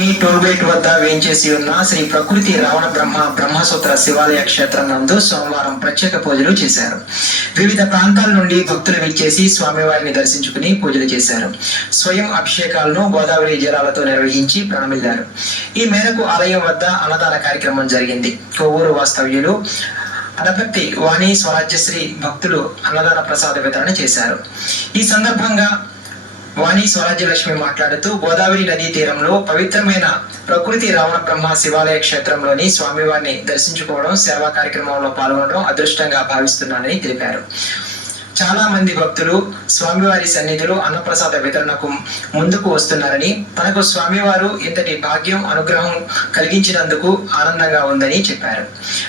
ఈ టోల్గేట్ వద్ద వేయించేసి ఉన్న శ్రీ ప్రకృతి రావణ బ్రహ్మ బ్రహ్మసూత్ర శివాలయ క్షేత్రం నందు సోమవారం ప్రత్యేక పూజలు చేశారు. వివిధ ప్రాంతాల నుండి భక్తులు విచ్చేసి స్వామివారిని దర్శించుకుని పూజలు చేశారు. స్వయం అభిషేకాలను గోదావరి జలాలతో నిర్వహించి ప్రణమిల్లారు ఈ మేరకు ఆలయం వద్ద అన్నదాన కార్యక్రమం జరిగింది. కొవ్వూరు వాస్తవ్యులు అనభక్తి వాణి స్వరాజ్యశ్రీ భక్తులు అన్నదాన ప్రసాద వితరణ చేశారు. ఈ సందర్భంగా వాణి స్వరాజ్యలక్ష్మి మాట్లాడుతూ గోదావరి నదీ తీరంలో పవిత్రమైన ప్రకృతి రావణ బ్రహ్మ శివాలయ క్షేత్రంలోని స్వామివారిని దర్శించుకోవడం సేవా కార్యక్రమంలో పాల్గొనడం అదృష్టంగా భావిస్తున్నానని తెలిపారు. చాలా మంది భక్తులు స్వామివారి సన్నిధిలో అన్నప్రసాద వితరణకు ముందుకు వస్తున్నారని తనకు స్వామివారు ఇంతటి భాగ్యం అనుగ్రహం కలిగించినందుకు ఆనందంగా ఉందని చెప్పారు.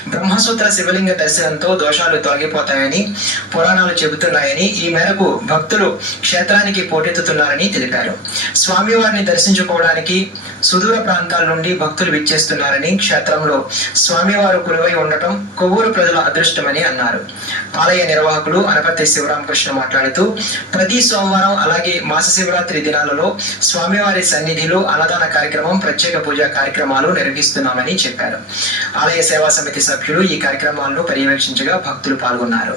బ్రహ్మసూత్ర శివలింగ దర్శనంతో దోషాలు తొలగిపోతాయని పురాణాలు చెబుతున్నాయని ఈ మేరకు భక్తులు క్షేత్రానికి పోటెత్తుతున్నారని తెలిపారు. స్వామివారిని దర్శించుకోవడానికి సుదూర ప్రాంతాల నుండి భక్తులు విచ్చేస్తున్నారని క్షేత్రంలో స్వామివారు కొలువై ఉండటం కొవ్వూరు ప్రజల అదృష్టమని అన్నారు. ఆలయ నిర్వాహకులు అనపర్తి శివరామకృష్ణ మాట్లాడుతూ ప్రతి సోమవారం అలాగే మాస శివరాత్రి దినాలలో స్వామివారి సన్నిధిలో అన్నదాన కార్యక్రమం ప్రత్యేక పూజా కార్యక్రమాలు నిర్వహిస్తున్నామని చెప్పారు. ఆలయ సేవా సమితి సభ్యులు ఈ కార్యక్రమాలను పర్యవేక్షించగా భక్తులు పాల్గొన్నారు.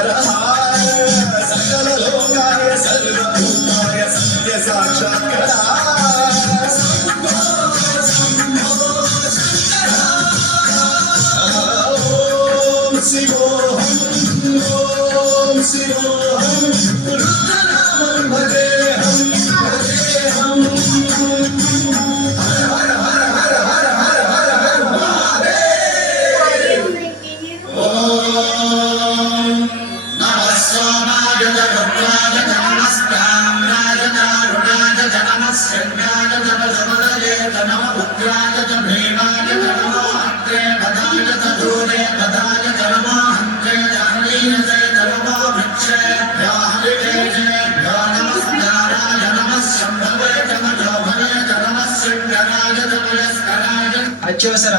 Bye. అత్యవసర